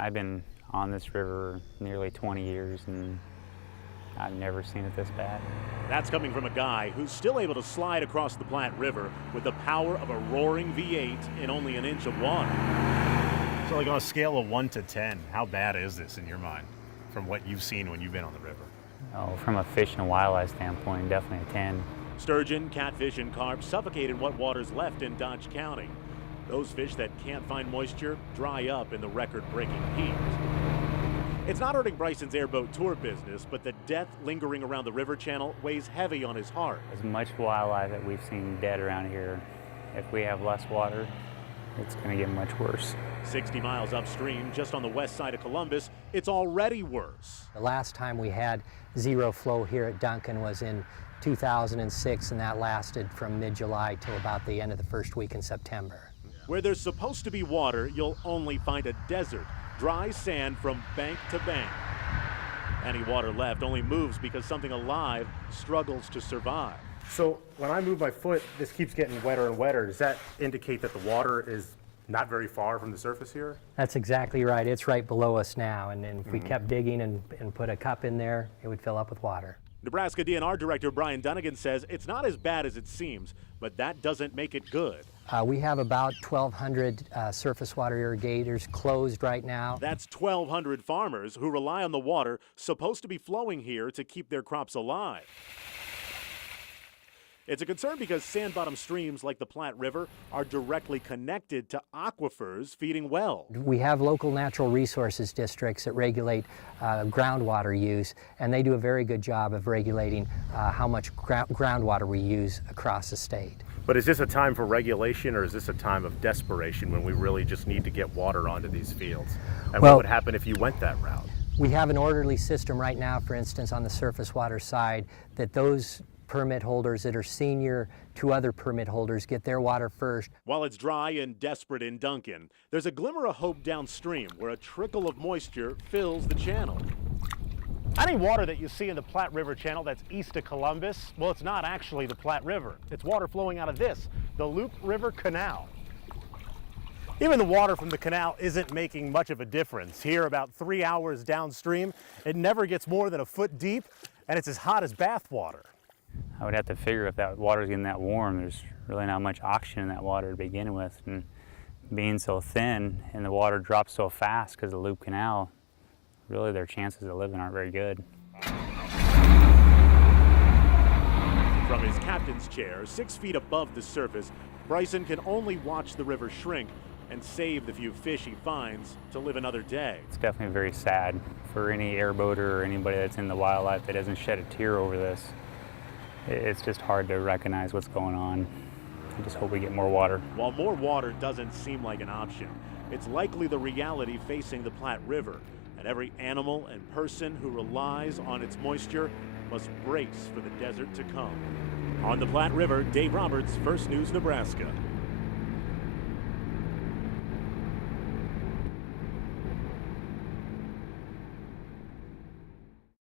I've been on this river nearly 20 years and I've never seen it this bad. That's coming from a guy who's still able to slide across the Platte River with the power of a roaring V8 in only an inch of water. So like on a scale of 1 to 10, how bad is this in your mind from what you've seen when you've been on the river? Oh, from a fish and wildlife standpoint, definitely a 10. Sturgeon, catfish, and carp suffocate in what water's left in Dodge County. Those fish that can't find moisture dry up in the record-breaking heat. It's not hurting Bryson's airboat tour business, but the death lingering around the river channel weighs heavy on his heart. As much wildlife that we've seen dead around here, if we have less water, it's going to get much worse. 60 miles upstream, just on the west side of Columbus, it's already worse. The last time we had zero flow here at Duncan was in 2006, and that lasted from mid-July till about the end of the first week in September. Where there's supposed to be water, you'll only find a desert, dry sand from bank to bank. Any water left only moves because something alive struggles to survive. So when I move my foot, this keeps getting wetter and wetter. Does that indicate that the water is not very far from the surface here? That's exactly right. It's right below us now, and if we kept digging and put a cup in there, it would fill up with water. Nebraska DNR Director Brian Dunnigan says it's not as bad as it seems, but that doesn't make it good. We have about 1,200 surface water irrigators closed right now. That's 1,200 farmers who rely on the water supposed to be flowing here to keep their crops alive. It's a concern because sand-bottom streams like the Platte River are directly connected to aquifers feeding wells. We have local natural resources districts that regulate groundwater use, and they do a very good job of regulating how much groundwater we use across the state. But is this a time for regulation, or is this a time of desperation when we really just need to get water onto these fields? And what would happen if you went that route? We have an orderly system right now, for instance, on the surface water side, that those permit holders that are senior to other permit holders get their water first. While it's dry and desperate in Duncan, there's a glimmer of hope downstream where a trickle of moisture fills the channel. Any water that you see in the Platte River channel that's east of Columbus, well, it's not actually the Platte River. It's water flowing out of this, the Loup River Canal. Even the water from the canal isn't making much of a difference. Here, about 3 hours downstream, it never gets more than a foot deep, and it's as hot as bath water. I would have to figure if that water's getting that warm, there's really not much oxygen in that water to begin with. And being so thin and the water drops so fast because of the Loup Canal, really their chances of living aren't very good. From his captain's chair, 6 feet above the surface, Bryson can only watch the river shrink and save the few fish he finds to live another day. It's definitely very sad for any airboater or anybody that's in the wildlife that doesn't shed a tear over this. It's just hard to recognize what's going on. I just hope we get more water. While more water doesn't seem like an option, it's likely the reality facing the Platte River, and every animal and person who relies on its moisture must brace for the desert to come. On the Platte River, Dave Roberts, First News Nebraska.